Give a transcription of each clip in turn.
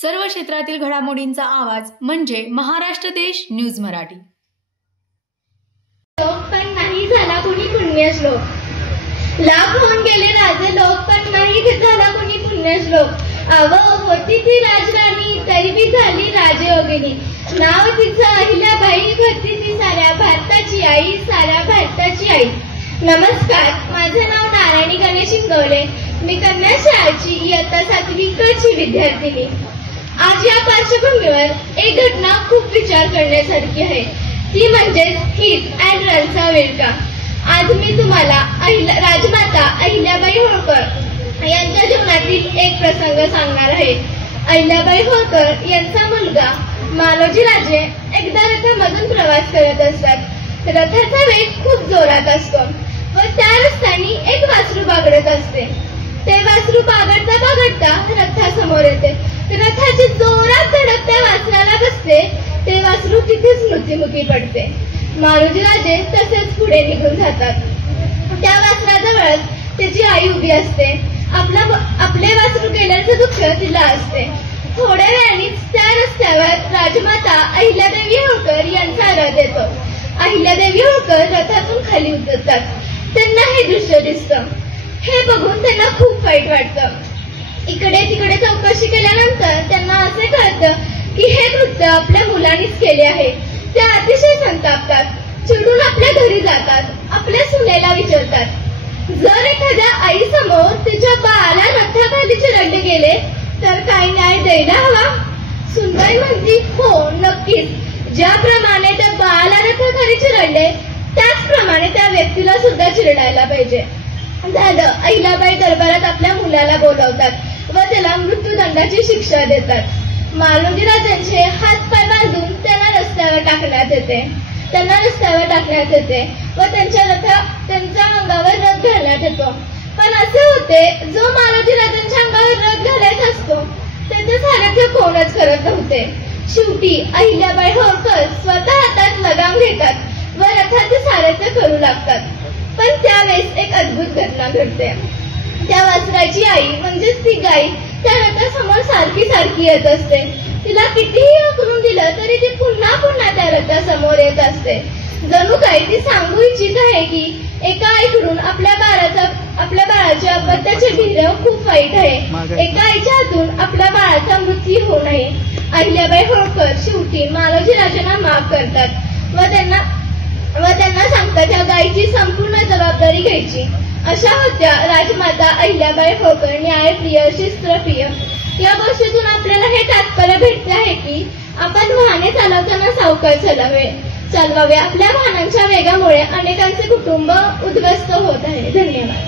सर्व क्षेत्रातील घडामोडींचा आवाज म्हणजे महाराष्ट्र देश न्यूज मराठी। पण नाही झाला कुणी पुण्यश्लोक, लाख होऊन गेले राजे लोक, पण नाही झाला कुणी पुण्यश्लोक। होती ती राजराणी तरी बी झाली राजयोगिनी, नाव तिचं अहिल्याबाई, होती ती साऱ्या भारताची आई, साऱ्या भारताची आई। नमस्कार, माझे नाव नारायणी गणेश इंगवले, मी कन्या शाळेची इयत्ता 7वी ची विद्यार्थिनी। आज या पार्श्वभूमीवर एक घटना खूप विचार करण्यासारखी आहे, ती म्हणजे हिट अँड रनचा विळखा। आज मी तुम्हाला राजमाता अहिल्याबाई होळकर यांच्या जीवनातील एक प्रसंग सांगणार आहे। अहिल्याबाई होळकर यांचा मुलगा मालोजी राजे एकदा रथामधून प्रवास करत असतात। रथाचा वेग खूप जोरात असतो व त्या रस्त्याने एक वासरू बागडत असते। ते वासरू बागडता बागडता रथासमोर येते। रथाची जोरात धडक त्या वासराला बसते, ते वासरू तिथेच मृत्युमुखी पडते। मालोजी राजे तसेच पुढे निघून जातात। त्या वासराजवळच त्याची आई उभी असते। आपले वासरू केल्याचं दुःख तिला असते। थोड्या वेळानेच त्या रस्त्यावर राजमाता अहिल्यादेवी होळकर यांचा रथ येतो। अहिल्यादेवी होळकर रथातून खाली उतरतात। त्यांना हे दृश्य दिसतं। हे बघून त्यांना खूप वाईट वाटतं। इकडे तिकडे चौकशी केल्यानंतर त्यांना असे कळतं की हे कृत्य आपल्या मुलांनीच केले आहे। त्या अतिशय संतापतात, चिडून आपल्या घरी जातात। आपल्या सुनेला विचारतात, जर एखाद्या आई समोर तिच्या बाळाला रथाखाली चिरडले गेले तर काय न्याय द्यायला हवा? सुनबाई म्हणती, हो नक्कीच, ज्याप्रमाणे त्या बाळाला रथाखाली चिरडले त्याचप्रमाणे त्या व्यक्तीला सुद्धा चिरडायला पाहिजे। झालं, अहिल्याबाई दरबारात आपल्या मुलाला बोलावतात व त्याला मृत्यूदंडाची शिक्षा देतात। मालोजी राजांचे हात पाय बांधून त्यांना रस्त्यावर टाकण्यात येते व त्यांच्या अंगावर रथ घालण्यात येतो। पण असे होते, जो मालोजी राजांच्या अंगावर रथ घालायचा असतो त्याचे सारथ्य कोणच करत नव्हते। शेवटी अहिल्याबाई होळकर स्वतः हातात लगाम घेतात व रथाचे सारथ्य करू लागतात। पण त्यावेळेस एक अद्भुत घटना घडते। त्या वासराची आई म्हणजेच ती गाय त्या रथासमोर सारखी येत असते। तिला कितीही हकलून दिलं तरी ती पुन्हा पुन्हा त्या रथासमोर येत असते। जणू काही ती सांगू इच्छित आहे की एका आईकडून आपल्या बाळाच्या अपत्याचे धैर्य खूप वाईट आहे। एका आईच्या हातून आपल्या बाळाचा मृत्यू होऊ नये। अहिल्याबाई होळकर शेवटी मालोजी राजांना माफ करतात व त्यांना सांगतात या गायीची संपूर्ण जबाबदारी घ्यायची। अशा होत्या राजमाता अहिल्याबाई होळकर, न्यायप्रिय, शिस्तप्रिय। या गोष्टीतून आपल्याला हे तात्पर्य भेटते आहे की आपण वाहने चालवताना सावकाश चालवावे। आपल्या वाहनांच्या वेगामुळे अनेकांचे कुटुंब उद्ध्वस्त होत आहे। धन्यवाद।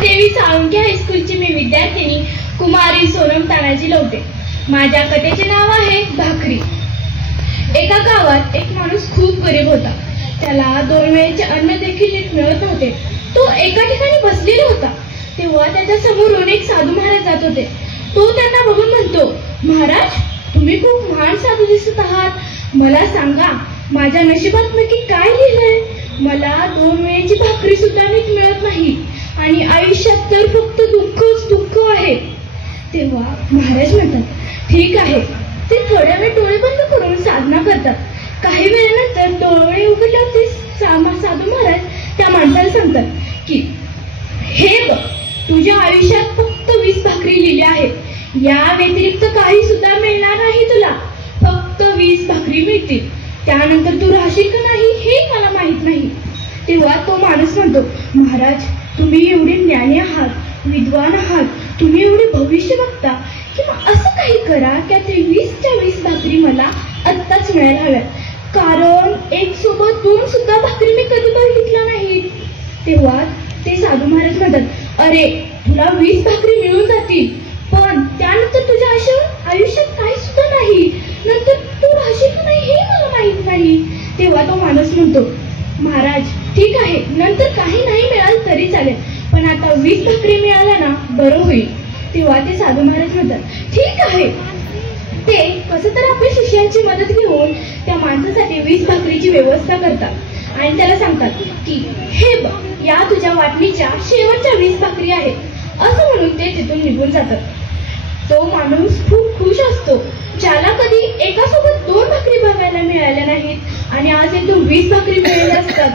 देवी साळुंखे हायस्कूलची मी विद्यार्थिनी कुमारी सोनम तानाजी लवटे। माझ्या कथेचे नाव आहे भाकरी। एका गावात एक माणूस खूप गरीब होता। त्याला 2 वेळेचे अन्न देखील नीट मिळत नव्हते। तो एका ठिकाणी बसलेला होता, तेव्हा त्याच्या समोरून एक साधू महाराज जात होते। तो त्यांना बघून म्हणतो, महाराज, तुम्ही खूप महान साधू दिसत आहात। मला सांगा, माझ्या नशिबात नक्की काय लिहिलंय? मला 2 वेळेची भाकरी सुद्धा नीट मिळत नाही आणि आयुष्यात तर फक्त दुःखच दुःख आहे। तेव्हा महाराज म्हणतात, ठीक आहे। ते थोड्या वेळ डोळे बंद करून साधना करतात। काही वेळानंतर डोळे उघडल्यावर ते साधू महाराज त्या माणसाला सांगतात की हे बघ, तुझ्या आयुष्यात फक्त 20 भाकरी लिहिल्या आहेत। या व्यतिरिक्त काही सुद्धा मिळणार नाही तुला। फक्त 20 भाकरी मिळतील, त्यानंतर तू राहशील का नाही हे मला माहित नाही। तेव्हा तो माणूस म्हणतो, महाराज, तुम्ही एवढे ज्ञानी आहात, विद्वान आहात, तुम्ही एवढे भविष्य बघता, किंवा असं काही करा की ते 20च्या 20 भाकरी मला आत्ताच मिळायला हव्यात, कारण 1 सोबत 2 सुद्धा भाकरी मी कधी बघितल्या नाहीत। तेव्हा ते साधू महाराज म्हणतात, अरे, तुला 20 भाकरी मिळून जातील, पण त्यानंतर तुझ्या आयुष्यात काही सुद्धा नाही, नंतर तू राहशील का नाही हे मला माहित नाही। तेव्हा तो माणूस म्हणतो, महाराज, ठीक आहे, नंतर काही नाही मिळालं तरी चालेल, पण आता 20 भाकरी मिळाल्या ना बरं होईल। तेव्हा ते साधू महाराज म्हणतात, ठीक आहे। ते कसं तर आपल्या शिष्यांची मदत घेऊन त्या माणसासाठी 20 भाकरीची व्यवस्था करतात आणि त्याला सांगतात की हे बघ, या तुझ्या वाटणीच्या शेवटच्या 20 भाकरी आहेत। असं म्हणून ते निघून जातात. तो माणूस खूप खुश असतो ज्याला कधी एकासोबत 2 भाकरी बघायला मिळाल्या नाहीत आणि आज एकदम 20 भाकरी मिळाल्या असतात.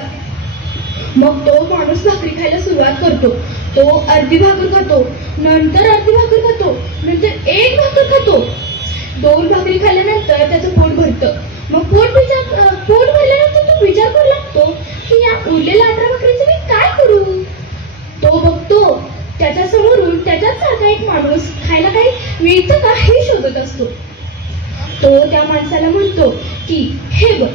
मग तो माणूस भाकरी खायला सुरुवात करतो. तो अर्धी भाकर खातो, नंतर अर्धी भाकर खातो, नंतर 1 भाकर खातो. 2 भाकरी खाल्ल्यानंतर त्याचं पोट भरतं. मग पोट भरल्यानंतर तो विचार करू लागतो की या उरलेल्या 18 भाकरीचं मी काय करू. तो बघतो त्याच्या समोरून त्याच्याच सारखा एक माणूस खायला काही मिळतं का हे शोधत असतो. तो त्या माणसाला म्हणतो की हे बघ,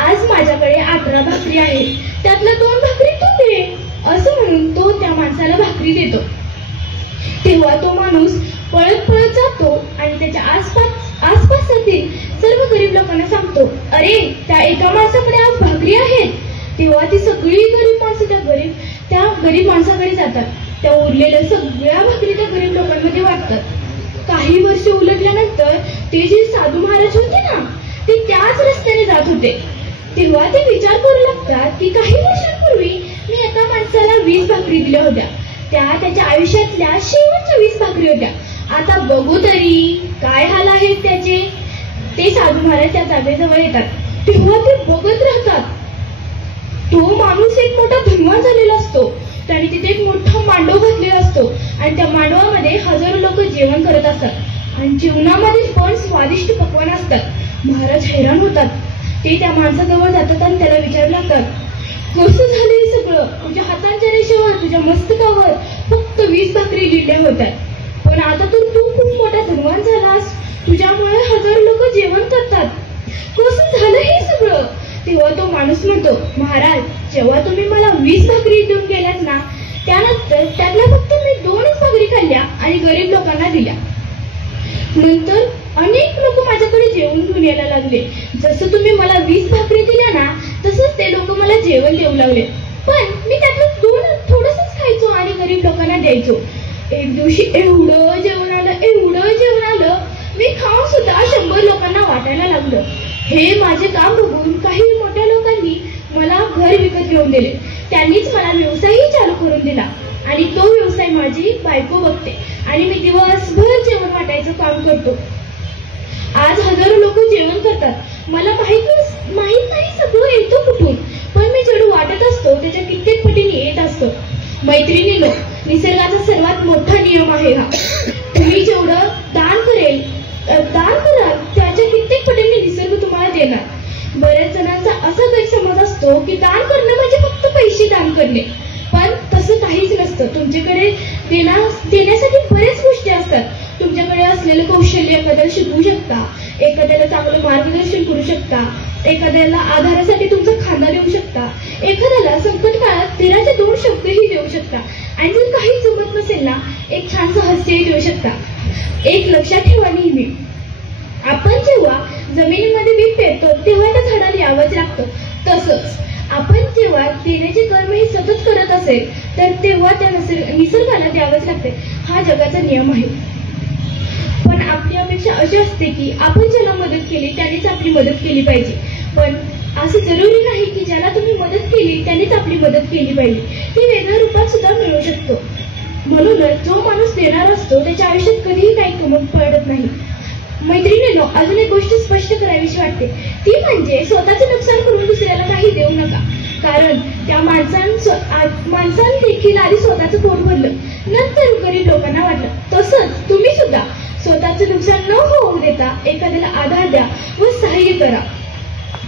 आज माझ्याकडे 18 भाकरी आहेत, त्यातल्या 2 भाकरी तू दे. असं म्हणून तो त्या माणसाला भाकरी देतो. तेव्हा तो माणूस पळत पळत जातो आणि त्याच्या आसपासतील सर्व गरीब लोकांना सांगतो, अरे त्या एका माणसाकडे आज भाकरी आहेत. तेव्हा ती सगळी गरीब माणसं त्या गरीब माणसाकडे जातात. त्या उरलेल्या सगळ्या भाकरी त्या गरीब लोकांमध्ये वाटतात. काही वर्ष उलटल्यानंतर ते जे साधू महाराज होते ना, ते त्याच रस्त्याने जात होते. तेव्हा ते विचार करू लागतात की काही वर्षांपूर्वी मी एका माणसाला 20 भाकरी दिल्या होत्या. त्याच्या आयुष्यातल्या शेवटच्या 20 भाकरी होत्या. आता बघू तरी काय हाल आहेत त्याचे. ते साधू महाराज त्या जागेजवळ येतात. तेव्हा ते बघत राहतात. तो माणूस एक मोठा धनवान झालेला असतो. त्याने तिथे एक मोठा मांडव घातलेला असतो आणि त्या मांडवामध्ये हजारो लोक जेवण करत असतात आणि जेवणामध्ये पण स्वादिष्ट पक्वान असतात. महाराज हैराण होतात. ते त्या माणसाजवळ जातात आणि त्याला विचारू लागतात, कसं झालं हे सगळं. तुझ्या हातांच्या रेषेवर, तुझ्या मस्तकावर फक्त 20 भाकरी लिहिल्या होत्या, पण आता तर तू खूप मोठा धनवान झालास. तुझ्यामुळे हजारो लोक जेवण करतात. कसं झालं हे सगळं. तेव्हा तो माणूस म्हणतो, महाराज, जेव्हा तुम्ही मला 20 भाकरी देऊन गेल्यात ना, त्यानंतर त्यातल्या फक्त मी 2च भाकरी खाल्ल्या आणि गरीब लोकांना दिल्या. नंतर अनेक लोक माझ्याकडे जेवण घेऊन यायला लागले. जसं तुम्ही मला 20 भाकरी दिल्या ना, तसंच ते लोक मला जेवण देऊ लागले. पण मी त्यातलं थोडंसंच खायचो आणि गरीब लोकांना द्यायचो. एक दिवशी एवढं जेवण आलं, मी खाऊन सुद्धा 100 लोकांना वाटायला लागलं. हे माझे काम बघून काही मोठ्या लोकांनी मला घर विकत घेऊन दिले. त्यांनीच मला व्यवसायही चालू करून दिला आणि तो व्यवसाय माझी बायको बघते आणि मी दिवसभर जेवण वाटायचं काम करतो. आज हजारो लोक जेवण करतात. मला माहित नाही सगळं येतो कुठून, पण मी जेवढं वाटत असतो त्याच्या कित्येक पटीने येत असतो. मैत्रिणींनो, निसर्गाचा सर्वात मोठा नियम आहे हा. तुम्ही जेवढं दान कराल त्याच्या कित्येक पटीने निसर्ग तुम्हाला देणार. बऱ्याच जणांचा असा गैरसमज असतो की दान करणं म्हणजे फक्त पैसे दान करणे, पण तसं काहीच नसतं. तुमच्याकडे देण्यासाठी बऱ्याच गोष्टी असतात. तुमच्याकडे असलेलं कौशल्य एखाद्याला शिकवू शकता, एखाद्याला चांगलं मार्गदर्शन करू शकता, एखाद्याला आधारासाठी तुमचा खांदा देऊ शकता, एखाद्याला संकट काळात धीराचे 2 शब्दही देऊ शकता आणि जर काही जमत नसेल ना, एक छानसं हास्यही देऊ शकता. एक लक्षात ठेवा नेहमी, आपण जेव्हा जमिनीमध्ये बी पेरतो तेव्हा त्या झाडाला यावंच लागतं. तसंच आपण जेव्हा देण्याचे कर्म हे सतत करत असेल तर तेव्हा त्या निसर्गाला द्यावंच लागते. हा जगाचा नियम आहे. पण आपली अपेक्षा अशी असते की आपण ज्याला मदत केली त्यानेच आपली मदत केली पाहिजे. पण असं जरुरी नाही की ज्याला तुम्ही मदत केली त्यानेच आपली मदत केली पाहिजे. ती वेगळ्या रूपात सुद्धा मिळू शकतो. म्हणूनच जो माणूस देणार असतो त्याच्या आयुष्यात कधीही काही कमी पडत नाही. मैत्रिणींनो, अजून एक गोष्ट स्पष्ट करावीशी वाटते, ती म्हणजे स्वतःचे नुकसान करून दुसऱ्याला काही देऊ नका. कारण त्या माणसाने देखील आधी स्वतःचं पोट भरलं, नंतर गरीब लोकांना वाटलं. तसंच तुम्ही सुद्धा स्वतःचं नुकसान न होऊ देता एखाद्याला आधार द्या व सहाय्य करा.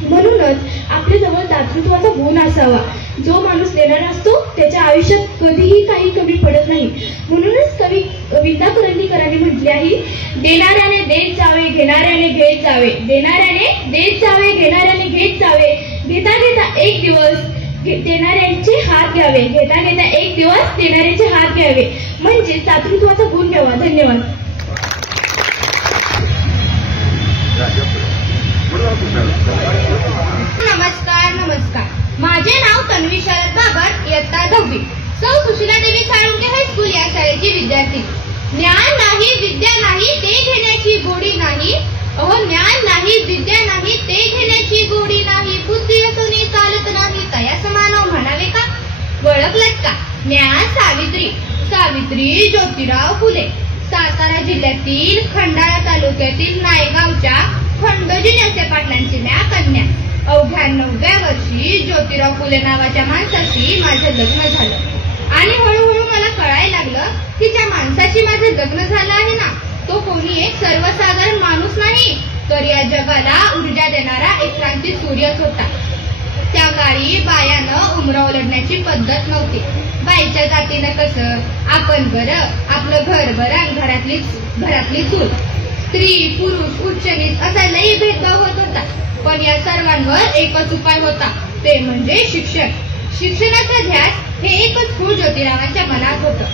म्हणूनच आपल्याजवळ दातृत्वाचा गुण असावा. जो माणूस देणारा असतो त्याच्या आयुष्यात कधीही काही कमी पडत नाही. म्हणूनच कवी विद्या करंदीकरांनी म्हटले आहे, देणाऱ्याने देत जावे, घेणाऱ्याने घेत जावे, देणाऱ्याने देत जावे, घेणाऱ्याने घेत जावे, घेता घेता एक दिवस देणाऱ्यांचे हात घ्यावे, घेता घेता एक दिवस देणाऱ्यांचे हात घ्यावे. म्हणजे दातृत्वाचा गुण घ्यावा. धन्यवाद. नमस्कार. माझे नाव तन्वी शरद बाबर, इयत्ता 10वी. सौ सुशीला देवी साळुंखे हायस्कूल या शाळेची विद्यार्थी. ज्ञान नाही, विद्या नाही, ते घेण्याची गोडी नाही. अहो, ज्ञान नाही, विद्या नाही, ते घेण्याची गोडी नाही. बुद्धी असूनही चालत नाही, तया समान म्हणावे का? ओळखलत का? ज्ञान सावित्री ज्योतिराव फुले. सातारा जिल्ह्यातील खंडाळा तालुक्यातील नायगावच्या खंडोजी नेसे पाटलांची म्या कन्या. अवघ्या 9व्या वर्षी ज्योतिराव फुले नावाच्या माणसाशी माझं लग्न झालं आणि हळूहळू मला कळायला लागलं की ज्या माणसाशी माझं लग्न झालं आहे ना, तो कोणी एक सर्वसाधारण माणूस नाही, तर या जगाला ऊर्जा देणारा एक क्रांती सूर्यच होता. त्या काळी बायानं उमराव लढण्याची पद्धत नव्हती. बाईच्या जातीनं कसं आपण बरं, आपलं घर बरं आणि घरातली चूल, स्त्री पुरुष उच्च नीच असा लई भेदभाव होत होता. पण या सर्वांवर एकच उपाय होता, ते म्हणजे शिक्षण. शिक्षणाचा ध्यास हे एकच खूळ ज्योतिरावांच्या मनात होतं.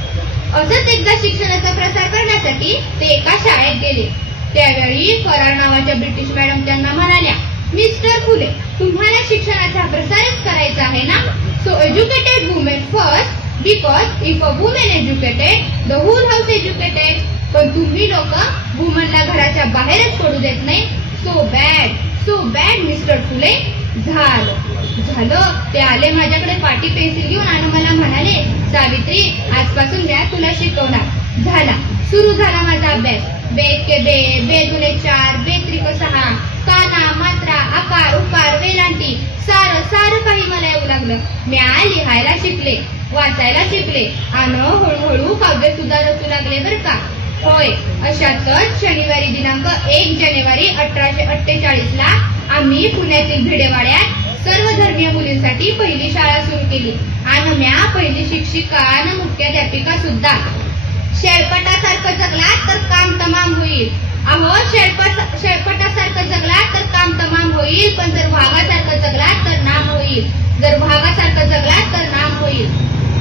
असंच एकदा शिक्षणाचा प्रसार करण्यासाठी ते एका शाळेत गेले. त्यावेळी फरार नावाच्या ब्रिटिश मॅडम त्यांना म्हणाल्या, मिस्टर फुले, तुम्हाला शिक्षणाचा प्रसारच करायचा आहे ना, so educated women first, because if a women educated the whole house educated. पण तुम्ही लोक वुमनला घराच्या बाहेरच पडू देत नाही. So bad Mister Phule. झालं ते आले माझ्याकडे पाटी पेन्सिल घेऊन आणि मला म्हणाले, सावित्री, आजपासून म्या तुला शिकवणार. सुरू झाला माझा अभ्यास. बेद के बे दुने 4, बे त्रिक 6, काना, मात्रा, आकार, उकार, वेलांटी, सारं काही मला येऊ लागलं. म्या लिहायला शिकले, वाचायला शिकले आणि हळूहळू काव्य सुद्धा रचू लागले बरं का. होय, अशातच शनिवारी दिनांक 1 जानेवारी 1848 ला आम्ही पुण्यातील भिडेवाड्यात सर्व धर्मीय मुलींसाठी पहिली शाळा सुरू केली आणि म्या पहिली शिक्षिका आणि मुख्याध्यापिका सुद्धा. शेळपटासारखं जगला तर काम तमाम होईल. अहो, शेळपटासारखं जगला तर काम तमाम होईल, पण जर वाघासारखं जगला तर नाम होईल.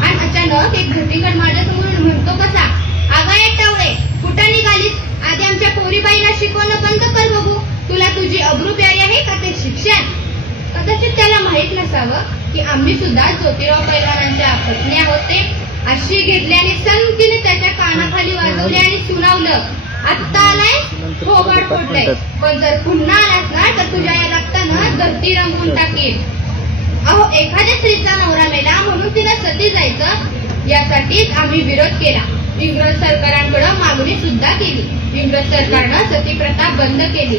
आणि अचानक एक घटिंगड माझ्यासमोरून म्हणतो कसा, अगं एकटावळे, कुठं निघालीस? आधी आमच्या पोरीबाईला शिकवणं बंद कर बघू. तुला तुझी अब्रू प्यारी आहे का ते शिक्षण? कदाचित त्याला माहित नसावं की आम्ही सुद्धा ज्योतिराव पैलवानांच्या पत्नी होते. अशी घेतल्याने संगतीने त्याच्या कानाखाली वाजवले आणि सुनावलं, आत्ता आलाय, थोबाड फोडलंय, पण जर पुन्हा आलास ना तर तुझ्या या रक्तानं धरती रंगवून टाकील. अहो, एखाद्या स्त्रीचा नवरा मेला म्हणून तिला सती जायचं यासाठीच आम्ही विरोध केला. इंग्रज सरकारांकडे मागणी सुद्धा केली. इंग्रज सरकारनं सती प्रथा बंद केली.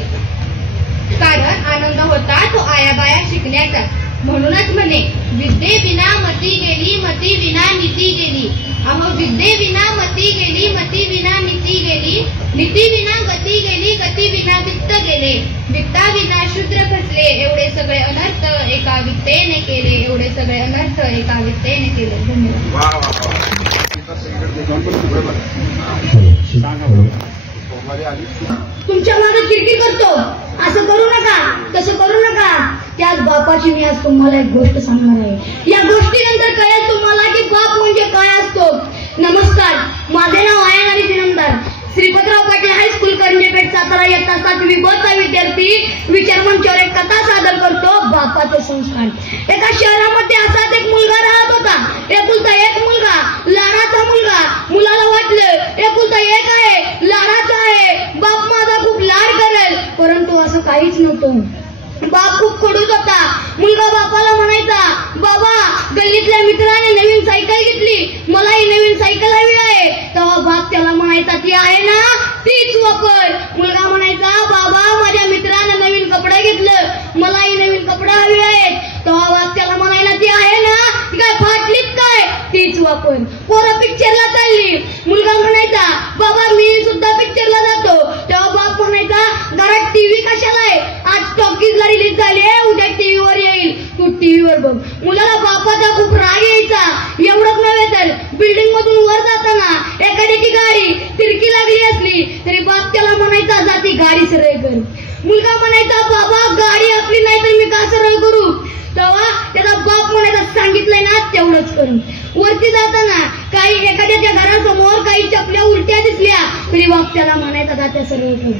कारण आनंद होता तो आयाबाया शिकण्याचा. म्हणूनच म्हणे, विद्ये विना मती गेली, मती विना नीती गेली. अहो, विद्ये विना मती गेली, मती विना नीती गेली, नीती विना गती गेली, गती विना वित्त गेले, वित्ता विना शूद्र खचले. एवढे सगळे अनर्थ एका वित्तेने केले, एवढे सगळे अनर्थ एका वित्तेने केले. धन्यवाद. तुमच्या मागे किरकिर करतो, असं करू नका, तसं करू नका. त्याच बापाची मी आज तुम्हाला एक गोष्ट सांगणार आहे. या गोष्टीनंतर कळेल तुम्हाला की बाप म्हणजे काय असतो. नमस्कार, माझे नाव आहे हरीश इनामदार. श्रीपतराव पाटील हायस्कूल करंजेपेठ सातारा इयत्ता 7वी ब चा विद्यार्थी विचार मंचावर एक कथा सादर करतो, बापाचे संस्कार. एका शहरामध्ये असाच एक मुलगा राहत होता. एकुलता एक मुलगा, लाडाचा मुलगा. मुलाला वाटलं एकुलता एक आहे, लाडाचा आहे, बाप माझा खूप लाड करेल, परंतु असं काहीच नव्हतं. बाप खूप खडूस होता. मुलगा बापाला म्हणायचा, बाबा, गल्लीतल्या मित्राने नवीन सायकल घेतली, मलाही नवीन सायकल हवी आहे. तेव्हा बाप त्याला म्हणायचा, ती आहे ना, तीच वापर. मुलगा म्हणायचा, बाबा, माझ्या मित्रानं नवीन कपडे घेतलं, मलाही नवीन कपडे हवे आहेत. तेव्हा बाप त्याला म्हणायला, ती आहे ना, ती काय फाटलीच काय, तीच वापर. पोरं पिक्चरला चालली. मुलगा म्हणायचा, बाबा, मी सुद्धा पिक्चरला जातो. तेव्हा बाप म्हणायचा, घरात टीव्ही कशाला आहे, आज टॉकीजला रिलीज झाली आहे, उद्या टीव्हीवर येईल, तू टीव्हीवर बघ. मुलाला बापाचा खूप राग यायचा. एवढंच नव्हे तर बिल्डिंग मधून वर जाताना एखाद्याची गाडी तिरकी लागली असली तरी बाप त्याला म्हणायचा, जा ती गाडी सरळ कर. मुलगा म्हणायचा, बाबा, गाडी आपली नाही तर मी का सरळ करू. तेव्हा त्याचा बाप म्हणायचा, सांगितलंय ना तेवढंच करू. वरती जाताना काही एखाद्याच्या घरासमोर काही चपल्या उलट्या दिसल्या तरी बाप त्याला म्हणायचा, जा त्या सरळ करू.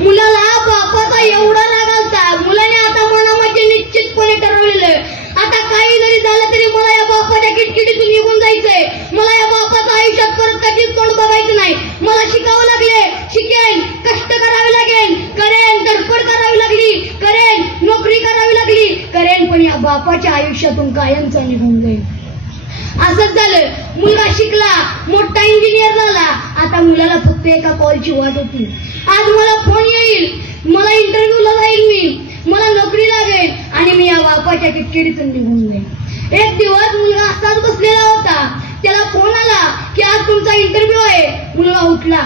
मुलाला बापाचा एवढा राग आलता. मुलाने आता मनामध्ये निश्चितपणे ठरवलेलं, आता काही जरी झालं तरी मला या बापाच्या किटकिटीतून निघून जायचंय. मला या बापाचं आयुष्यात परत कधीच तोंड बघायचं नाही. मला शिकावं लागले, शिकेन, कष्ट करावे लागेल, करेन, धडपड करावी लागली, करेन, नोकरी करावी लागली, करेन, पण या बापाच्या आयुष्यातून कायमचा निघून जाईल. असंच झालं. मुलगा शिकला, मोठा इंजिनियर झाला आता मुलाला फक्त एका कॉलची वाट होती. आज मला फोन येईल, मला इंटरव्ह्यूला जाईल, मला नोकरी लागेल आणि मी या बापाच्या किटकिडीतून निघून जाईल. एक दिवस मुलगा असाच बसलेला होता. त्याला फोन आला की आज तुमचा इंटरव्ह्यू आहे. मुलगा उठला,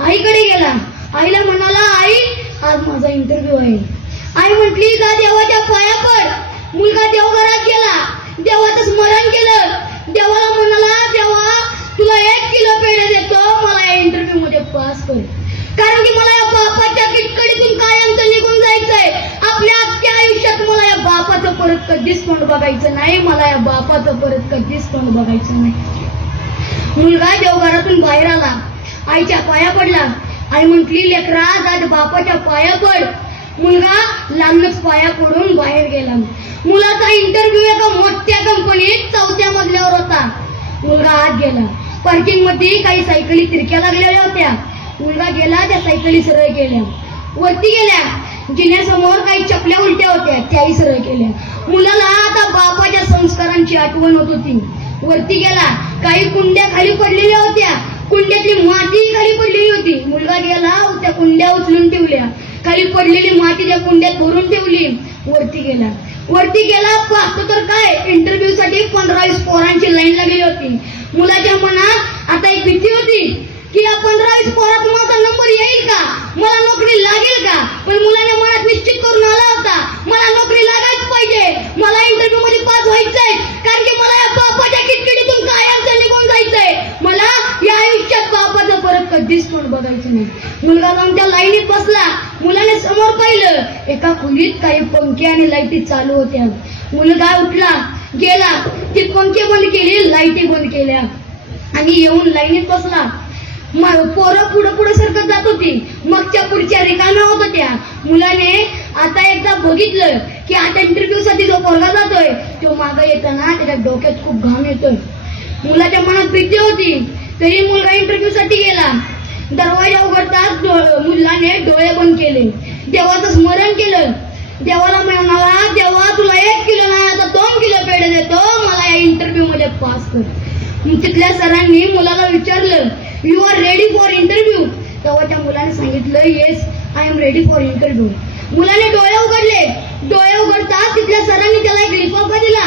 आईकडे गेला. आईला म्हणाला, आई आज माझा इंटरव्ह्यू आहे. आई म्हटली, जा देवाच्या पाया पड. मुलगा देवघरात गेला, देवाचं स्मरण केलं. देवाला म्हणाला, देवा तुला 1 किलो पेढे देतो, मला या इंटरव्ह्यू मध्ये पास कर. कारण की मला या बापाच्या किटकडीतून कायमचं निघून जायचंय. आपल्या अख्ख्या आयुष्यात मला या बापाचं परत कधीच तोंड बघायचं नाही. मला या बापाचं परत कधीच तोंड बघायचं नाही. मुलगा देवघरातून बाहेर आला, आईच्या पाया पडला. आई म्हटली, लेकरा जा बापाच्या पाया पड. मुलगा लांबच पाया पडून बाहेर गेला. मुलाचा इंटरव्ह्यू एका मोठ्या कंपनीत 4थ्या मजल्यावर होता. मुलगा आत गेला. पार्किंग मध्ये काही सायकली तिरक्या लागलेल्या होत्या. मुलगा गेला, त्या सायकली सरळ केल्या. वरती गेल्या, जिन्यासमोर काही चपल्या उलट्या होत्या, त्याही सरळ केल्या. मुलाला आता बापाच्या संस्कारांची आठवण होत होती. वरती गेला, काही कुंड्या खाली पडलेल्या होत्या, कुंड्यातली माती खाली पडलेली होती. मुलगा गेला, त्या कुंड्या उचलून ठेवल्या. खाली पडलेली माती त्या कुंड्यात भरून ठेवली. वरती गेला, पाहतो तर काय, इंटरव्ह्यू साठी 15-20 पोरांची लाईन लागली होती. मुलाच्या मनात आता एक भीती होती की या 15-20 पोरात माझा नंबर येईल का, मला नोकरी लागेल का. पण मुलाने मनात निश्चित करून आला होता, मला नोकरी लागायच पाहिजे, मला इंटरव्ह्यू मध्ये पास व्हायचंय. कारण की मला या बापाच्या किटकिडीतून कायमचं निघून जायचंय. मला या आयुष्यात बापाचं परत कधीच तोंड बघायचं नाही. मुलगा जाऊन त्या लाईनीत बसला. मुलाने समोर पाहिलं, एका खोलीत काही पंखे आणि लाईटी चालू होत्या. मुलगा उठला, गेला, ती पंखे बंद केली, लाईटी बंद केल्या आणि येऊन लाईनीत बसला. पोरं पुढे सरकत जात होती, मगच्या पुढच्या रिकाम्या होत होत्या. मुलाने आता एकदा बघितलं की आता इंटरव्ह्यू साठी जो पोरगा जातोय तो मागे येताना त्याच्या डोक्यात खूप घाम येतोय. मुलाच्या मनात भीती होती, तरी मुलगा इंटरव्ह्यू साठी गेला. दरवाजा उघडताच मुलाने डोळे बंद केले, देवाचं स्मरण केलं. देवाला म्हणाला, देवा तुला 1 किलो नाही आता 2 किलो पेढे देतो, मला या इंटरव्ह्यू मध्ये पास कर. तिथल्या सरांनी मुलाला विचारलं, you are ready for interview. तेव्हा त्या मुलाने सांगितलं, yes I am ready for interview. मुलाने डोळे उघडले. डोळे उघडताच तिथल्या सरांनी त्याला एक लिफाफा दिला.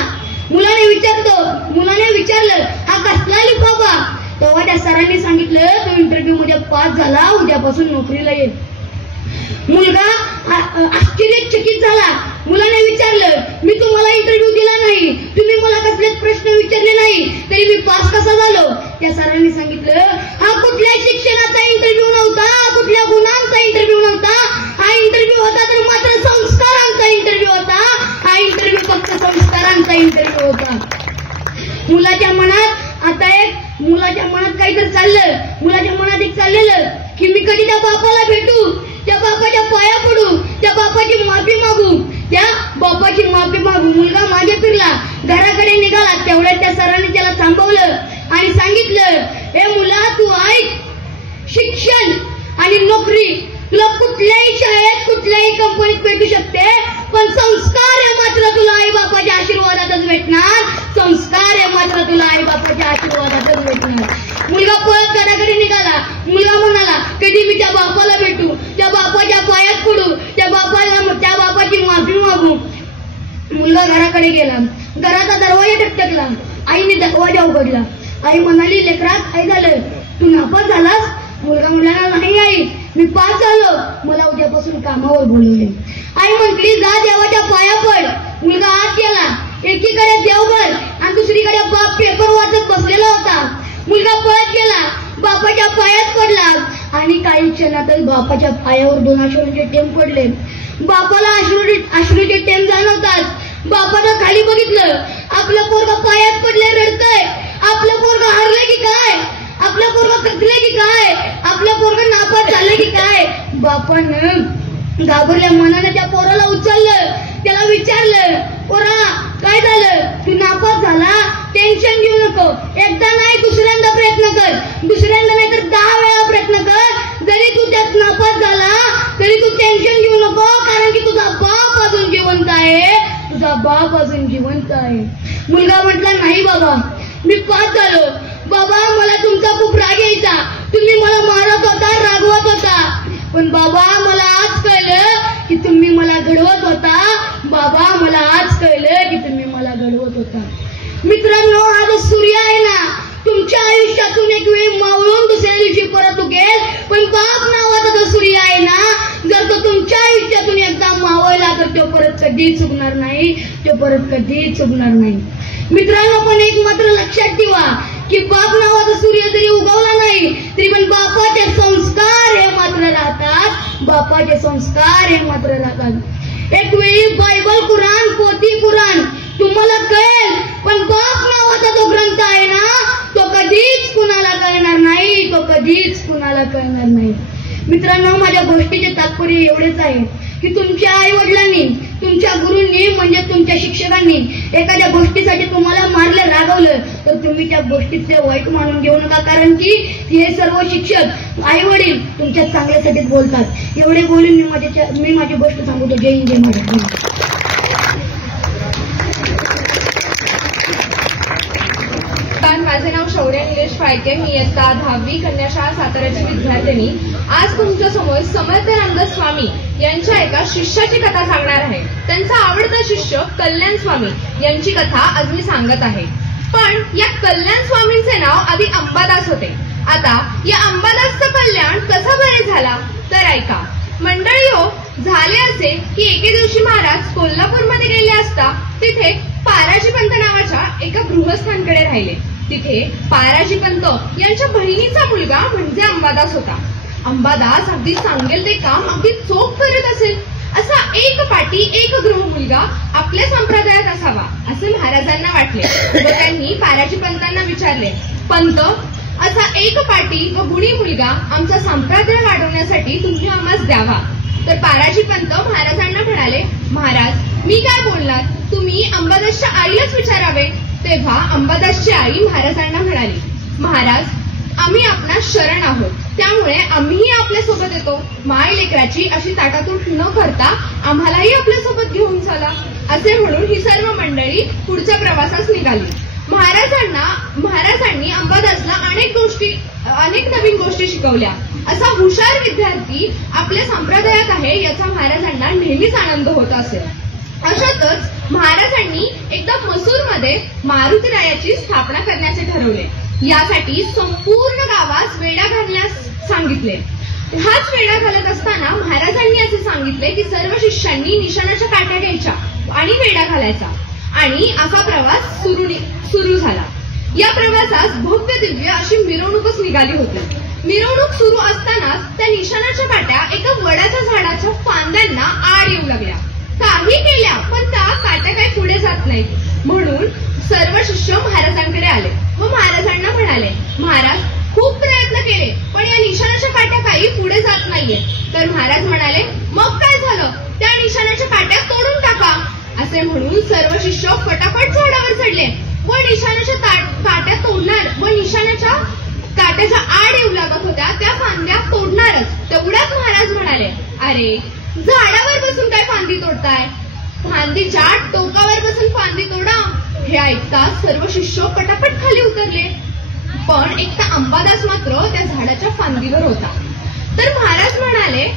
मुलाने विचारलं, हा कसला लिफाफा. तेव्हा त्या सरांनी सांगितलं, तो इंटरव्ह्यू मध्ये पास झाला, उद्यापासून नोकरीला येईल. मुलगा आश्चर्यचकित झाला. मुलाने विचारलं, मी तुम्हाला इंटरव्ह्यू दिला नाही, तुम्ही मला कसलेच प्रश्न विचारले नाही, तरी मी पास कसा झालो. त्या सरांनी सांगितलं, हा कुठल्या शिक्षणाचा इंटरव्ह्यू नव्हता, कुठल्या गुणांचा इंटरव्ह्यू नव्हता, हा इंटरव्ह्यू होता तर मात्र संस्कारांचा इंटरव्ह्यू होता. हा इंटरव्ह्यू फक्त संस्कारांचा इंटरव्ह्यू होता. मुलाच्या मनात काहीतरी चाललं. मुलाच्या मनात एक चाललेलं की मी कधी त्या बापाला भेटू, त्या बापाच्या पाया पडू, त्या बापाची माफी मागू, त्या बापाची माफी मागू. मुलगा मागे फिरला, घराकडे निघाला. तेवढ्यात त्या सरांनी त्याला थांबवलं आणि सांगितलं, हे मुला तू ऐक, शिक्षण आणि नोकरी तुला कुठल्याही शाळेत कुठल्याही कंपनीत भेटू शकते, पण संस्कार हे मात्र तुला आई बापाच्या आशीर्वादातच भेटणार. संस्कार हे मात्र तुला आई बापाच्या आशीर्वादातच भेटणार. मुलगा पळत घराकडे निघाला. मुलगा म्हणाला, कधी मी त्या बापाला भेटू, त्या बापाच्या पायात पडू, त्या बापाची माफी मागू. मुलगा घराकडे गेला. घराचा दरवाजा ठकठकला. आईने दरवाजा उघडला. आई म्हणाली, लेकरा काय झालं, तू नापास झालास. मुलगा म्हणाला, नाही आई, मी पास झालो, मला उद्यापासून कामावर बोलवले. आई म्हटली, जा देवाच्या पाया पड. मुलगा आत गेला. एकीकडे देवघर आणि दुसरीकडे बाप पेपर वाचत बसलेला होता. मुलगा पळत गेला, बापाच्या पायात पडला आणि काही क्षणातच बापाच्या पायावर 2 अश्रूंचे थेंब पडले. बापाला अश्रूचे थेंब जाणवताच बापानं खाली बघितलं. आपलं पोरगं पायात पडले, रडतंय. आपलं पोरगं हारलं की काय, आपलं पोरगं कचले की काय, आपलं पोरगं नापास झालं की काय. बापानं घाबरल्या मनाने त्या पोराला उचललं. त्याला विचारलं, पोरा काय झालं, तू नापास झाला, टेन्शन घेऊ नको. एकदा नाही दुसऱ्यांदा प्रयत्न कर, दुसऱ्यांदा नाही तर 10 वेळा प्रयत्न कर. जरी तू त्यात नापास झाला तरी तू टेन्शन घेऊ नको, कारण की तुझा बाप अजून जिवंत आहे, तुझा बाप अजून जिवंत आहे. मुलगा म्हटला, नाही बाबा, मी पास झालो. बाबा मला तुमचा खूप राग यायचा, तुम्ही मला पण बाबा मला आज कळलं की तुम्ही मला घडवत होता. बाबा मला आज कळलं की तुम्ही मला घडवत होता. मित्रांनो, हा जो सूर्य आहे ना, तुमच्या आयुष्यातून एक वेळ मावळून दुसऱ्या दिवशी परत उगेल. पण बाप नावाचा जो सूर्य आहे ना, जर तो तुमच्या आयुष्यातून एकदा मावळला तर तो परत कधीच उगणार नाही. तो परत कधीच उगणार नाही. मित्रांनो, पण एक मात्र लक्षात ठेवा की बाप नावाचा सूर्य जरी उगवला नाही तरी पण बापाचे संस्कार हे मात्र राहतात. बापाचे संस्कार हे मात्र राहतात. एक वेळी बायबल कुराण, पोथी कुराण तुम्हाला कळेल, पण बाप नावाचा जो ग्रंथ आहे ना, तो कधीच कुणाला कळणार नाही. तो कधीच कुणाला कळणार नाही. मित्रांनो, माझ्या गोष्टीचे तात्पर्य एवढेच आहे की तुमच्या आई वडिलांनी, तुमच्या गुरूंनी म्हणजे तुमच्या शिक्षकांनी एखाद्या गोष्टीसाठी तुम्हाला मारलं, रागवलं तर तुम्ही त्या गोष्टीचे वाईट मानून घेऊ नका. कारण की हे सर्व शिक्षक, आई वडील तुमच्या चांगल्यासाठीच बोलतात. एवढे बोलून मी माझी गोष्ट सांगतो. जय हिंद, जय महाराष्ट्र. माझे नाव शौर्य निलेश फाळके. मी इयत्ता 10वी कन्याशाळा साताऱ्याची विद्यार्थिनी. आज तुमच्या समोर समर्थ रामदास स्वामी यांच्या एका शिष्याची कथा सांगणार आहे. त्यांचा आवडता शिष्य कल्याण स्वामी यांची कथा आज मी सांगत आहे. पण या कल्याण स्वामींचे नाव आधी अंबादास होते. आता या अंबादासचं कल्याण कसं बरे झाला तर ऐका. मंडळी हो, झाले असे की एके दिवशी महाराज कोल्हापूरमध्ये गेले असता तिथे पाराजी पंत नावाच्या एका गृहस्थांकडे राहिले. तिथे पाराजी पंत यांच्या बहिणीचा मुलगा म्हणजे अंबादास होता. अंबादास अगदी सांगेल ते काम अगदी चोख करत असेल. असा एक पाटी एक गृह मुलगा आपल्या संप्रदायात असावा असे महाराजांना वाटले व त्यांनी पाराजी पंतांना विचारले, पंत, असा एक पाटी व गुणी मुलगा आमचा संप्रदाय वाढवण्यासाठी तुम्ही आम्हास द्यावा. तर पाराजी पंत महाराजांना म्हणाले, महाराज, मी काय बोलणार, तुम्ही अंबादासच्या आईलाच विचारावे. तेव्हा अंबादासची आई महाराजांना म्हणाली, महाराज, आम्ही आपणास शरण आहोत, त्यामुळे आम्हीही आपल्यासोबत येतो. माय लेकराची अशी ताटातूट न करता आम्हालाही आपल्यासोबत घेऊन चला. असे म्हणून ही सर्व मंडळी पुढच्या प्रवासास निघाली. महाराजांनी अंबादासला अनेक नवीन गोष्टी शिकवल्या. असा हुशार विद्यार्थी आपल्या संप्रदायात आहे याचा महाराजांना नेहमीच आनंद होत असे. अशातच महाराजांनी एकदा मसूरमध्ये मारुतीरायाची स्थापना करण्याचे ठरवले. यासाठी संपूर्ण गावास वेढा घालण्यास सांगितले. हाच वेढा घालत असताना महाराजांनी असे सांगितले की सर्व शिष्यांनी निशाणाच्या काट्या घ्यायच्या आणि वेढा घालायचा. आणि असा प्रवास सुरू झाला. या प्रवासास भव्य दिव्य अशी मिरवणूकच निघाली होती. मिरवणूक सुरू असतानाच त्या निशाणाच्या काट्या एका वडाच्या झाडाच्या फांद्यांना आड येऊ लागल्या. काही केल्या पण त्या काट्या काही पुढे जात नाहीत. म्हणून सर्व शिष्य महाराजांकडे आले व महाराजांना म्हणाले, महाराज, खूप प्रयत्न केले पण या निशाणाच्या काट्या काही पुढे जात नाहीये. तर महाराज म्हणाले, मग काय झालं, त्या निशाणाच्या काट्या तोडून टाका. असे म्हणून सर्व शिष्य फटाफट झाडावर चढले व निशाणाच्या काट्या तोडणार व निशाणाच्या काट्याच्या आड येऊ लागत होत्या त्या फांद्या तोडणारच. तेवढ्यात महाराज म्हणाले, अरे, झाडावर बसून काय फांदी तोडताय, फांदीच्या टोकावर बसून फांदी तोडा. हे ऐकताच सर्व शिष्य पटापट खाली उतरले. पण एकटा अंबादास मात्र त्या झाडाच्या फांदीवर होता. तर महाराज म्हणाले,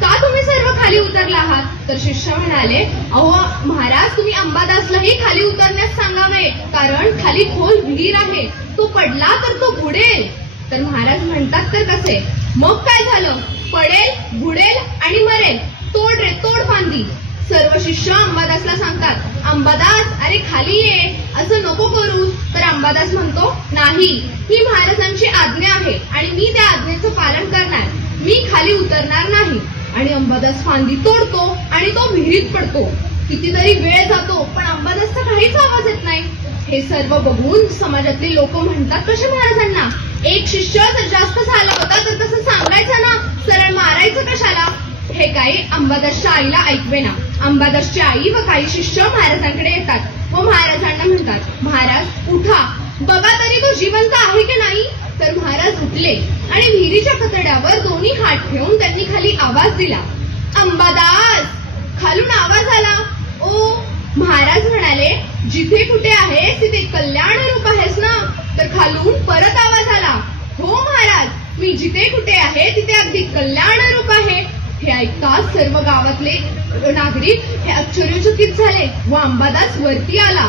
का तुम्ही सर्व खाली उतरला आहात. तर शिष्य म्हणाले, अहो महाराज, तुम्ही अंबादासलाही खाली उतरण्यास सांगावे, कारण खाली खोल विहीर आहे, तो पडला तर तो बुडेल. तर महाराज म्हणतात, तर कसे, मग काय झालं, पडेल, बुडेल आणि मरेल, तोड रे तोड फांदी. सर्व शिष्य अंबादासला सांगतात, अंबादास, अरे खाली ये, असं नको करू. तर अंबादास म्हणतो, नाही, ही महाराजांची आज्ञा आहे आणि मी त्या आज्ञेचं पालन करणार, मी खाली उतरणार नाही. आणि अंबादास फांदी तोडतो आणि तो विहिरीत पडतो. कितीतरी वेळ जातो पण अंबादासचा काहीच आवाज येत नाही. हे सर्व बघून समाजातले लोक म्हणतात कसे महाराजांना, एक शिष्य जर जास्त झाला होता तर तसं सांगायचं ना, सरळ मारायचं कशाला. हे काही अंबादासच्या आईला ऐकवेना. अंबादासची आई व काही शिष्य महाराजांकडे येतात व महाराजांना म्हणतात, महाराज, उठा, बघा तरी तो जिवंत आहे की नाही. तर महाराज उठले आणि विहिरीच्या कतड्यावर दोन्ही हात ठेवून त्यांनी खाली आवाज दिला, अंबादास. खालून आवाज आला, ओ. महाराज म्हणाले, जिथे कुठे आहेस तिथे कल्याण रूप आहेस ना. तर खालून परत आवाज आला, हो महाराज, मी जिथे कुठे आहे आहे तिथे अगदी कल्याण रूप आहे. हे ऐकताच सर्व गावातले नागरिक हे आश्चर्यचकित झाले व अंबादास वरती आला.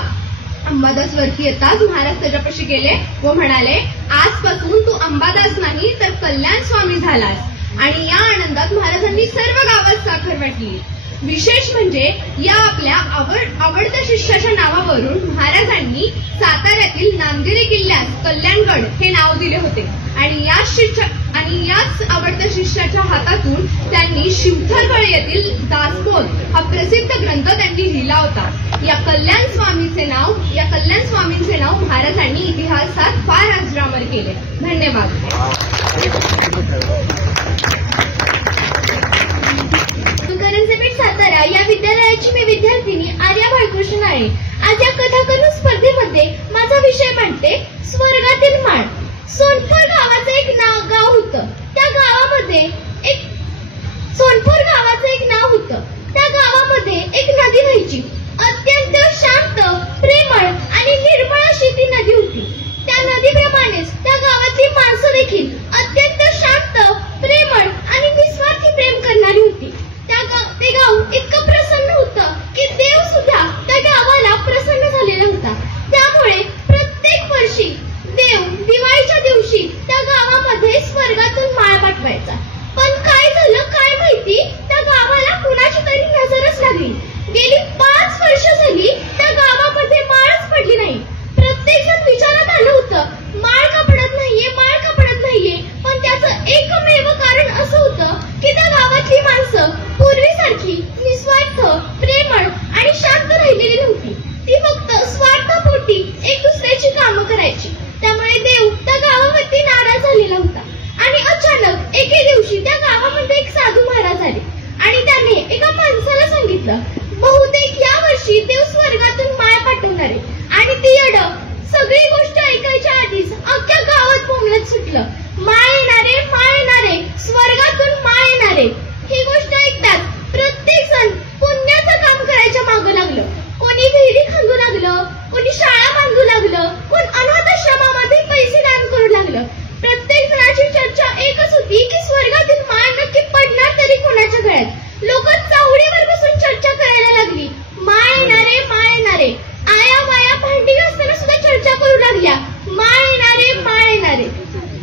अंबादास वरती येताच महाराज त्याच्यापाशी गेले व म्हणाले, आजपासून तू अंबादास नाही तर कल्याण स्वामी झालास. आणि या आनंदात महाराजांनी सर्व गावात साखर वाटली. विशेष म्हणजे या आपल्या आवडत्या शिष्याच्या नावावरून महाराजांनी साताऱ्यातील नांदेरी किल्ल्यास कल्याणगड हे नाव दिले होते. आणि याच आवडत्या शिष्याच्या हातातून त्यांनी शिवथरगड येथील दासबोध हा प्रसिद्ध ग्रंथ त्यांनी लिहिला होता. या कल्याण स्वामींचे नाव महाराजांनी इतिहासात फार अजरामर केले. धन्यवाद. सातारा या विद्यालयाची मी विद्यार्थिनी आर्या बाळकृष्ण आहे. आज या कथाकथन स्पर्धेमध्ये माझा विषय मांडते स्वर्गातील माळ. सोनपूर गावाचं एक गाव होतं. त्या गावामध्ये एक नदी व्हायची. अत्यंत शांत, प्रेमळ आणि निर्मळ अशी ती नदी होती. त्या नदीप्रमाणेच त्या गावातली माणसं देखील अत्यंत शांत, प्रेमळ आणि निस्वार्थी प्रेम करणारी होती. ते गाव इतकं प्रसन्न होतं की देव सुद्धा त्या गावाला प्रसन्न झालेला होता. त्यामुळे प्रत्येक वर्षी देव दिवाळीच्या दिवशी त्या गावामध्ये स्वर्गातून माळ पाठवायचा. पण काय झालं काय माहिती, त्या गावाला कुणाची तरी नजरच लागली. गेली 5 वर्ष झाली त्या गावामध्ये माळच पडली नाही. प्रत्येक जण विचारात आलं होतं, माळ का पडत नाहीये. पण त्याचं एकमेव कारण असं होतं की त्या गावातली माणसं पूर्वीसारखी निस्वार्थ, प्रेमळ आणि शांत राहिलेली नव्हती. ती फक्त स्वार्थापोटी एक दुसऱ्याची कामं करायची. त्यामुळे देव त्या गावावरती नाराज झालेला होता. आणि अचानक एके दिवशी त्या गावामध्ये एक साधू महाराज आले आणि त्याने एका माणसाला सांगितलं, बहुतेक या वर्षी देव स्वर्गातून माळ पाठवणार आहे. आणि ती येडं सगळी गोष्ट ऐकायच्या आधीच अख्ख्या गावात बोंबलत सुटलं, माळ येणारे, स्वर्गातून माळ येणारे. ही गोष्ट ऐकताच प्रत्येक जण पुण्याचं काम करायच्या मागं लागलं. कोणी विहिरी खांदू लागलं, कोणी शाळा बांधू लागलं, कोण अनाथाश्रमामध्ये पैसे दान करू लागलं. प्रत्येक जणाची चर्चा एकच होती की स्वर्गातील माळ नक्की पडणार तरी कोणाच्या गळ्यात. लोक चावडीवर बसून चर्चा करायला लागली, माळ येणारे. आया बाया भांडी घासताना सुद्धा चर्चा करू लागल्या, माळ येणारे.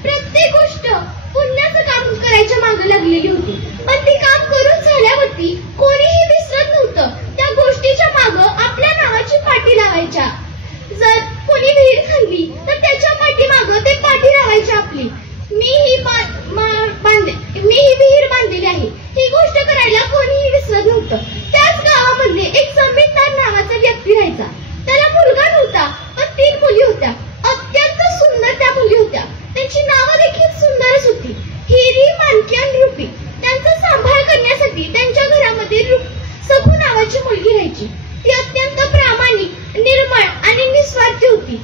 प्रत्येक गोष्ट पुण्याचं काम करायच्या मागं लागलेली होती. पण ती काम करून झाल्यावरती कोणीही विसरत नव्हतं त्या गोष्टीच्या मागं आपल्या नावाची पाटी लावायच्या. जर कोणी विहीर खाल्ली तर त्याच्या पाठीमागं ते पाटी लावायची आपली, मी ही विहीर बांधलेली आहे. ही गोष्ट करायला कोणीही विसरत नव्हतं. त्याच गावामध्ये एक जमीनदार नावाचा व्यक्ती राहायचा. त्याला मुलगा नव्हता पण 3 मुली होत्या. अत्यंत सुंदर त्या मुली होत्या. त्यांची नावं देखील सुंदरच होती, हिरी, मानकी आणि रुपी. त्यांचा सांभाळ करण्यासाठी त्यांच्या घरामध्ये सखू नावाची मुलगी राहायची. ती अत्यंत प्रामाणिक, निर्मळ आणि निस्वार्थी होती.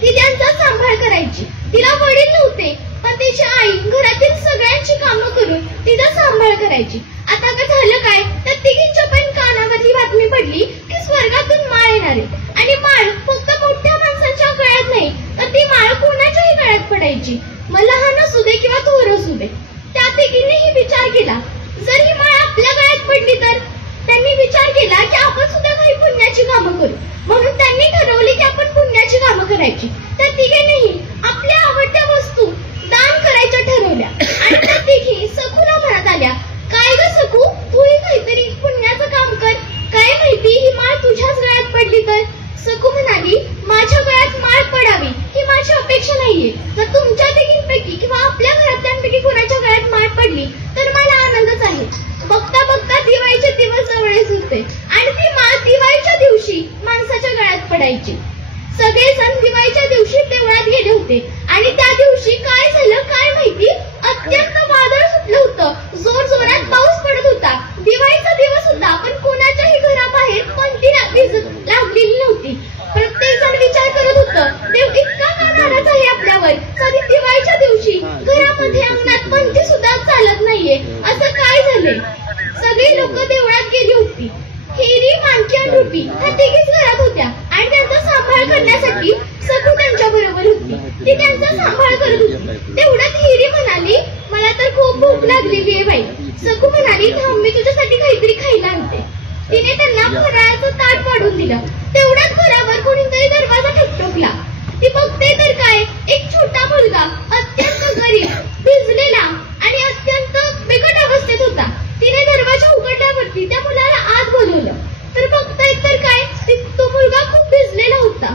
ती त्यांचा सांभाळ करायची. तिला वडील नव्हते पण तिची आई घरातील सगळ्यांची कामं करून तिचा सांभाळ करायची. आता का झालं काय तर तिघींच्या पण कानावरती बातमी पडली की स्वर्गातून माळ येणारे. आणि माळ फक्त मोठ्या माणसांच्या गळ्यात नाही तर ती माळ कोणाच्याही गळ्यात पडायची, मग लहान असू दे किंवा थोर असू दे. त्या तिघींनीही विचार केला, जर ही माळ आपल्या गळ्यात पडली तर. त्यांनी विचार केला की आपण सुद्धा काही पुण्याची कामं करू. म्हणून त्यांनी ठरवले की आपण पुण्याची कामं करायची. त्या तिघींनीही आपल्या आवडत्या वस्तू दान करायच्या ठरवल्या. आणि त्या तिघी सखूला म्हणत आल्या, काय ग सखू, तूही काहीतरी पुण्याचं काम कर. काय माहिती ही माळ तुझ्याच गळ्यात पडली तर. सखू म्हणाली, माझ्या गळ्यात माळ पडावी ही माझी अपेक्षा नाहीये. जर तुमच्या तिघींपैकी किंवा आपल्या घरातल्यांपैकी कोणाच्या गळ्यात माळ पडली तर मला आनंदच आहे. बघता बघता दिवाळीचे दिवस जवळच होते आणि ती माळ दिवाळीच्या दिवशी माणसाच्या गळ्यात पडायची. सगळेजण दिवाळीच्या दिवशी देवळात गेले होते आणि त्या दिवशी काय झालं काय माहिती, अत्यंत वादळ सुटलं होतं. जोरात पाऊस पडत होता. दिवाळीचा दिवस होता पण कोणाच्याही घराबाहेर कोणती लागलेली नव्हती. प्रत्येक जण विचार करत होतं, देव इतका का नाराज आहे आपल्यावर. कधी दिवाळीच्या दिवशी घरामध्ये अंगणात पंथी सुद्धा चालत नाहीये, असं काय झालंय. सगळी लोक देवळात गेली होती. हिरी, मानकी आणि रुपी ह्या तिघीच घरात होत्या आणि त्यांचा सांभाळ करण्यासाठी सखू त्यांच्या बरोबर होती. ती त्यांचा सांभाळ करत होती. तेवढ्यात हिरी म्हणाली, मला तर भूक लागलेली आहे बाई. सखू म्हणाली थांब मी तुझ्यासाठी काहीतरी खायला आणते. तिने त्यांना फराळाचं ताट वाढून दिलं. तेवढ्याच घरावर कोणीतरी दरवाजा ठकठोकला. ती बघते तर काय, एक छोटा मुलगा अत्यंत गरीब, भिजलेला आणि अत्यंत बिकट अवस्थेत होता. तिने दरवाजा उघडल्यावरती त्या मुलाला आत बोलवलं तर बघतायत तर काय, तो मुलगा खूप भिजलेला होता.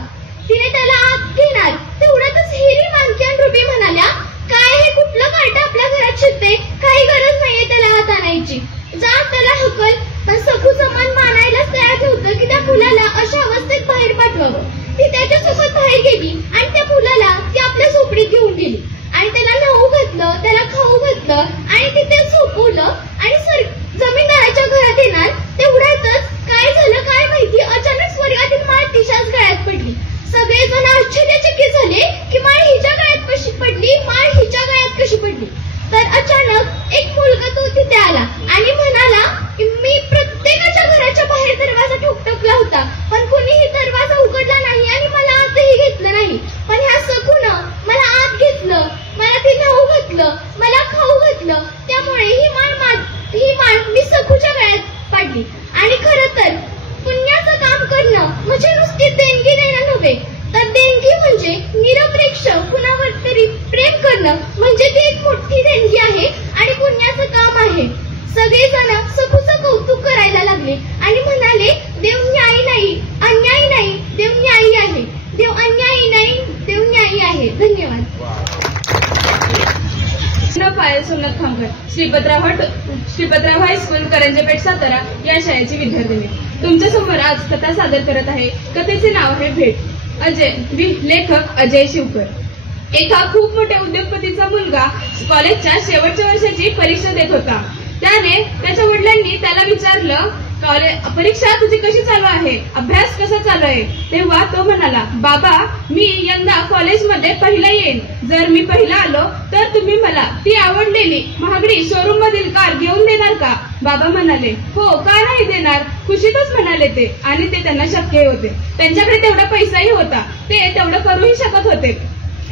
तिने त्याला आत घेणार तेवढ्यातच हिरी, मानकी आणि रुबी म्हणाल्या काय हे कुठलं कार्ट आपल्या घरात शिरते, काही गरज नाहीये त्याला आत आणायची, जा त्याला हकल. पण सखूचं मन मानायलाच तयार नव्हतं की त्या मुलाला अशा अवस्थेत बाहेर पाठवावं. ती त्याच्यासोबत बाहेर गेली आणि त्या मुलाला ती आपल्या झोपडीत घेऊन गेली आणि त्याला न्हाऊ घातलं, त्याला खाऊ घातलं आणि तिथे झोपवलं आणि जमीनदाराच्या घरात येणार तेवढ्यातच काय झालं काय माहिती, अचानक स्वर्गातील माळ तिच्याच गळ्यात पडली. सगळेजण आश्चर्यचकित झाले की माळ हिच्या गळ्यात कशी पडली, माळ हिच्या गळ्यात कशी पडली. तर अचानक एक मुलगा तो तिथे आला आणि म्हणाला की मी प्रत्येकाच्या घराच्या बाहेर दरवाजा ठोकठोकला होता पण कुणीही दरवाजा उघडला नाही आणि मला आतही घेतलं नाही. पण ह्या सखूनं मला आत घेतलं, मला ती न्हाऊ घातलं, मला खाऊ घातलं, त्यामुळे ही माळ मी सखूच्या गळ्यात पाडली. आणि खरं तर पुण्याचं काम करणं म्हणजे नुसती देणगी देणं नव्हे, तर देणगी म्हणजे निरपेक्ष कुणावर तरी प्रेम करणं म्हणजे ती एक मोठी देणगी आहे आणि पुण्याचं काम आहे. सगळेजण सखूचं कौतुक करायला लागले आणि म्हणाले देव न्यायी नाही, अन्यायी नाही, देव न्यायी आहे, देव अन्यायी नाही, देव न्यायी आहे. धन्यवाद. पायल सोमनाथ खामकर, श्रीपतराव हायस्कूल, करंजेपेठ, सातारा या शाळेची विद्यार्थिनी. तुमच्या समोर आज कथा सादर करत आहे. कथेचे नाव आहे भेट. लेखक अजय शिवकर. एका खूप मोठ्या उद्योगपतीचा मुलगा कॉलेजच्या शेवटच्या वर्षाची परीक्षा देत होता. त्याने त्याच्या वडिलांनी त्याला विचारलं परीक्षा तुझी कशी चालू आहे, अभ्यास कसा चालू आहे. तेव्हा तो म्हणाला बाबा मी यंदा कॉलेजमध्ये पहिला येईन, जर मी पहिला आलो तर तुम्ही मला ती आवडलेली महागडी शोरूम मधील कार घेऊन देणार का. बाबा म्हणाले हो का नाही देणार, खुशीतच म्हणाले ते. आणि ते त्यांना शक्य होते, त्यांच्याकडे तेवढा पैसाही होता, ते तेवढं करूही शकत होते.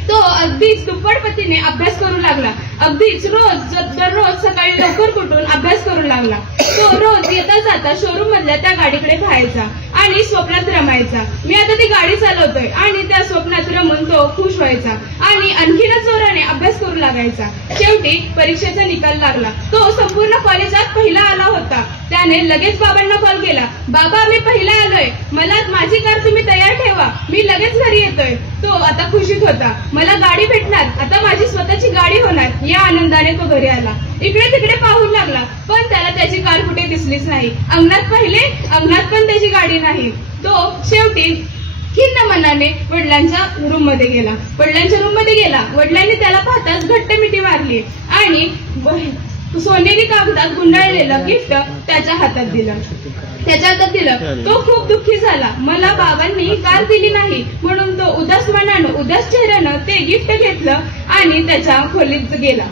तो अगदीच दुप्पट पतीने अभ्यास करू लागला. अगदीच दररोज सकाळी लवकर उठून अभ्यास करू लागला. तो रोज येता जाता शोरूम मधल्या त्या गाडीकडे पाहायचा आणि स्वप्नात रमायचा. मी आता ती गाडी चालवतोय आणि त्या स्वप्नात रमून तो खुश व्हायचा आणि आणखीनच जोराने अभ्यास करू लागायचा. शेवटी परीक्षेचा निकाल लागला. तो संपूर्ण कॉलेजात पहिला आला होता. त्याने लगेच बाबांना कॉल केला, बाबा मी पहिला आलोय, मला माझी कार तुम्ही तयार ठेवा, मी लगेच घरी येतोय. तो आता खुशीत होता, मला गाडी भेटणार, आता माझी स्वतःची गाडी होणार. या आनंदाने तो घरी आला. इकडे तिकडे पाहू लागला पण त्याला त्याची कार कुठे दिसलीच नाही. अंगणात पाहिले, अंगणात पण त्याची गाडी नाही. तो शेवटी खिन्न मनाने वडिलांच्या रूम मध्ये गेला. वडिलांनी त्याला पाहताच घट्ट मिठी मारली आणि सोनेरी कागदात गुंडाळलेलं गिफ्ट त्याच्या हातात दिलं. तो खूप दुःखी झाला. मला बाबांनी कार दिली नाही म्हणून तो उदास मनानं, उदास चेहऱ्यानं ते गिफ्ट घेतलं आणि त्याच्या खोलीत गेला.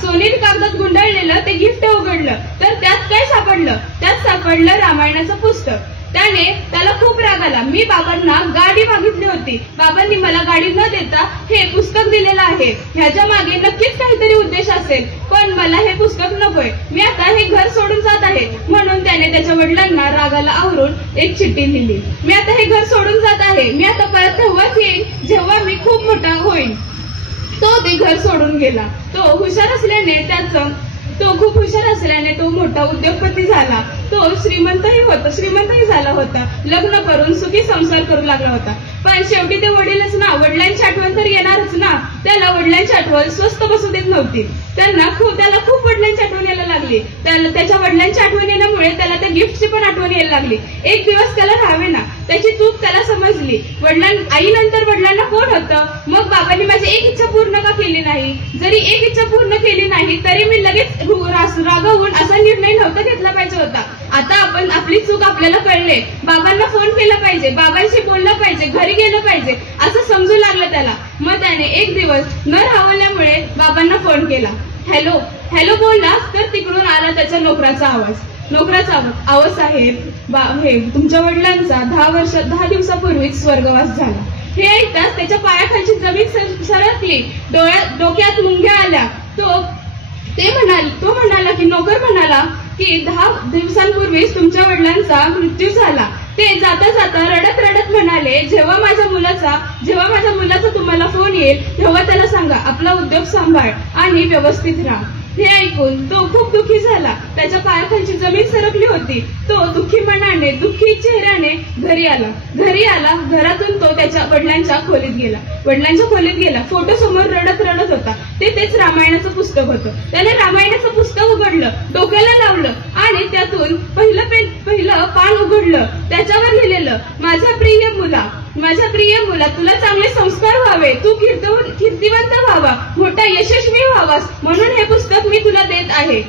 सोनेरी कागदात गुंडाळलेलं ते गिफ्ट उघडलं तर त्यात काय सापडलं, त्यात सापडलं रामायणाचं पुस्तक. त्याला खूप राग आला. मी बाबांना गाडी मागितली होती, बाबांनी मला गाडी न देता हे पुस्तक दिलेलं आहे. ह्याच्या मागे नक्कीच काहीतरी उद्देश असेल, पण मला हे पुस्तक नकोय, मी आता हे घर सोडून जात आहे. म्हणून त्याने त्याच्या वडिलांना रागाला आवरून एक चिठ्ठी लिहिली. मी आता हे घर सोडून जात आहे, मी आता परत तेव्हाच येईन जेव्हा मी खूप मोठा होईन. तो ते घर सोडून गेला. तो खूप हुशार असल्याने तो मोठा उद्योगपती झाला. तो श्रीमंतही झाला होता. लग्न करून सुखी संसार करू लागला होता. पण शेवटी ते वडीलच ना, वडिलांची आठवण तर येणारच ना. त्याला वडिलांची आठवण स्वस्त बसू देत नव्हती. त्याला खूप वडिलांची आठवण यायला लागली. त्याच्या वडिलांची आठवण येण्यामुळे त्याला त्या गिफ्टची पण आठवण यायला लागली. एक दिवस त्याला राहावे ना, त्याची चूक त्याला समजली. आईनंतर वडिलांना कोण होतं. मग बाबांनी माझी एक इच्छा पूर्ण का केली नाही. जरी एक इच्छा पूर्ण केली नाही तरी मी लगेच रागावून असा निर्णय नव्हता घेतला पाहिजे होता. आता आपण आपली चूक आपल्याला कळले, बाबांना फोन केला पाहिजे, बाबांशी बोललं पाहिजे, घरी गेलं पाहिजे असं समजू लागलं त्याला. मग त्याने एक दिवस न राहवल्यामुळे बाबांना फोन केला. हॅलो बोलला तर तिकडून आला त्याच्या नोकराचा आवाज साहेब, हे तुमच्या वडिलांचा 10 दिवसापूर्वीच स्वर्गवास झाला. हे ऐकताच त्याच्या पायाखालची जमीन सरकली, डोक्यात मुंग्या आल्या. तो तो म्हणाला की नोकर म्हणाला की 10 दिवसांपूर्वीच तुमच्या वडिलांचा मृत्यू झाला. ते जाता जाता रडत रडत म्हणाले, जेव्हा माझ्या मुलाचा तुम्हाला फोन येईल तेव्हा त्याला सांगा आपला उद्योग सांभाळ आणि व्यवस्थित राहा. हे ऐकून तो खूप दुःखी झाला. त्याच्या पायाखालची जमीन सरकली होती. तो दुःखी मनाने दुःखी चेहऱ्याने घरी आला. घरातून तो त्याच्या वडिलांच्या खोलीत गेला. फोटो समोर रडत रडत होता. तेच रामायणाचं पुस्तक होतं. त्याने रामायणाचं पुस्तक उघडलं, डोक्याला लावलं आणि त्यातून पहिलं पान उघडलं. त्याच्यावर लिहिलेलं, माझ्या प्रिय मुला तुला चांगले संस्कार व्हावे, तू कीर्तिवंत व्हावा, मोठा यशस्वी व्हावास म्हणून हे पुस्तक मी तुला देत आहे.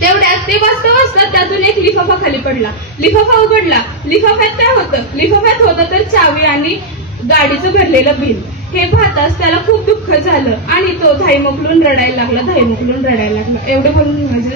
तेवढ्यात ते वाचता त्यातून एक लिफाफा खाली पडला. लिफाफा उघडला. लिफाफ्यात होतं तर चावी आणि गाडीचं भरलेलं बिल. हे पाहताच त्याला खूप दुःख झालं आणि तो धाई मोकलून रडायला लागला. एवढं बोलून माझं